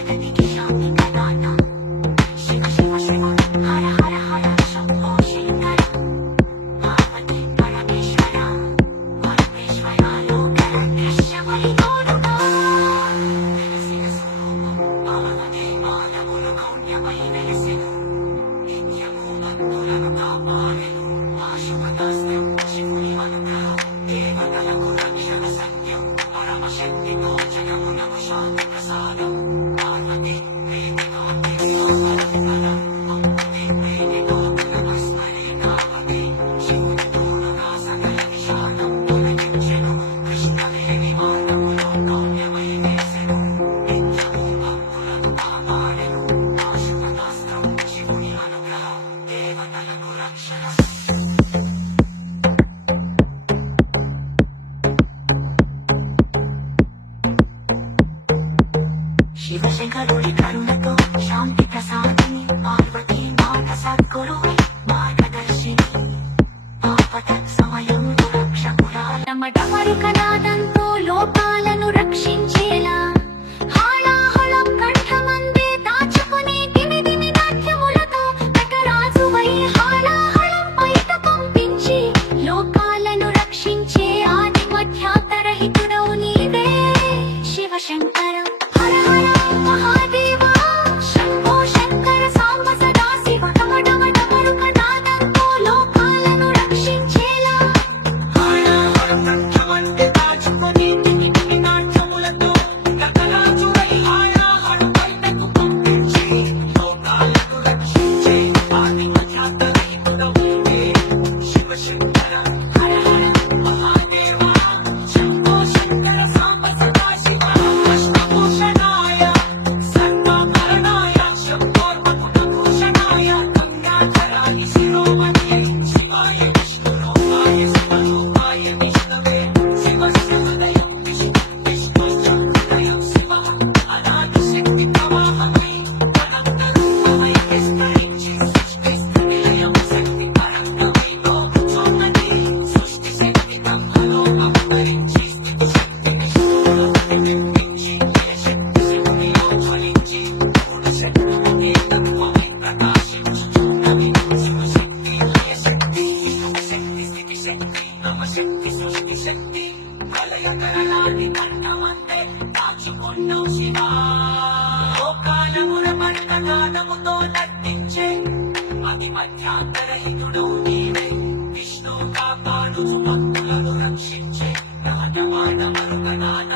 జగతికి శాంతి ప్రదాత శివ శివ శివ హర హర హర శంభో శంకర పార్వతీ పరమేశ్వర పరమేశ్వర లోకరక్ష వైగోడుగా వెలసిన స్వరూపం పార్వతీ పాదములు గౌణ్యమై వెలసెను నిత్యము భక్తులను కాపాడెను పాశుపతాస్త్రం శివుని అనుగ్రహం దేవతలకు రక్షణ సత్యం పరమశక్తితో జగమునకు శాంతి ప్రసాదం పార్వతి ప్రేమితో దివ్యోపలం అమ్ముని ప్రేమితో పునఃస్మరే కావతి శివుని తోడుగా సకల విషాదం తొలగించెను కృష్ణవేణి మానవులో గౌణ్యమై వేసెను నిత్యము భక్తులను కాపాడెను పాశుపతాస్త్రం శివుని అనుగ్రహం దేవతలకు రక్షణ శివశంకరుడి కరుణతో శాంతి ప్రసాదిని పార్వతీ మాత సద్గురువై మార్గదర్శిని ఆపద సమయంలో రక్షకురాలమడమరుకనాదంతో లోకాలను రక్షించేలా హాళాహళం కంఠమందే దాచుకుని దిమి దిమి నాట్యములతో నటరాజువై హాళాహళం బయట పంపించి లోకాలను రక్షించే ఆది మధ్యాంతరహితుడవు నీవే శివశంకరం హర హర మహాదేవా శంభో శంకర సాంబ సదాశివ డమడమడమరుకనాదంతో లోకాలను రక్షించేలా హాళాహళం కంఠమందే దాచుకుని దిమి దిమి నాట్యములతో నటరాజువై హాళాహళం బయటకు పంపించి లోకాలను రక్షించే ఆది మధ్యాంతరహితుడవు నీవే శివశంకర హర హర మహాదేవా శంభో శంకర సాంబ సదాశివ అష్టభూషణాయ సర్వాభరణాయ శంభోర్మకుటభూషణాయ గంగాధరాయ శిరోమణ్యై శివాయ విష్ణురూపాయ శివరూపాయ విష్ణవే శివశివదయం విష్ణు విష్ణుశ్చోదయం శివః అనాది శక్తి ప్రవాహమై అనంతరూపమై విస్తరించి సృష్టి స్థితిలయం శక్తి పరంగమేలో సోమని సృష్టి శక్తి బ్రహ్మలో అవతరించి స్థితి శక్తిని నిర్మించి ఏ శక్తి శివునిలో జ్వలించి మూడు శక్తులనే తత్వమై ప్రకాశించుచున్నవి శివశక్తి లయశక్తి శక్తి స్థితి శక్తి నవశక్తి సృష్టి శక్తి ప్రళయకరణాన్ని కంఠమందే దాచుకున్నావు శివా లోకాలమున భర్తనాదముతో నర్తించే అతి మధ్యాంతరహితుడవు నీవే విష్ణు కాపాడు భక్తులను రక్షించే నాటవాడ మరుగనాన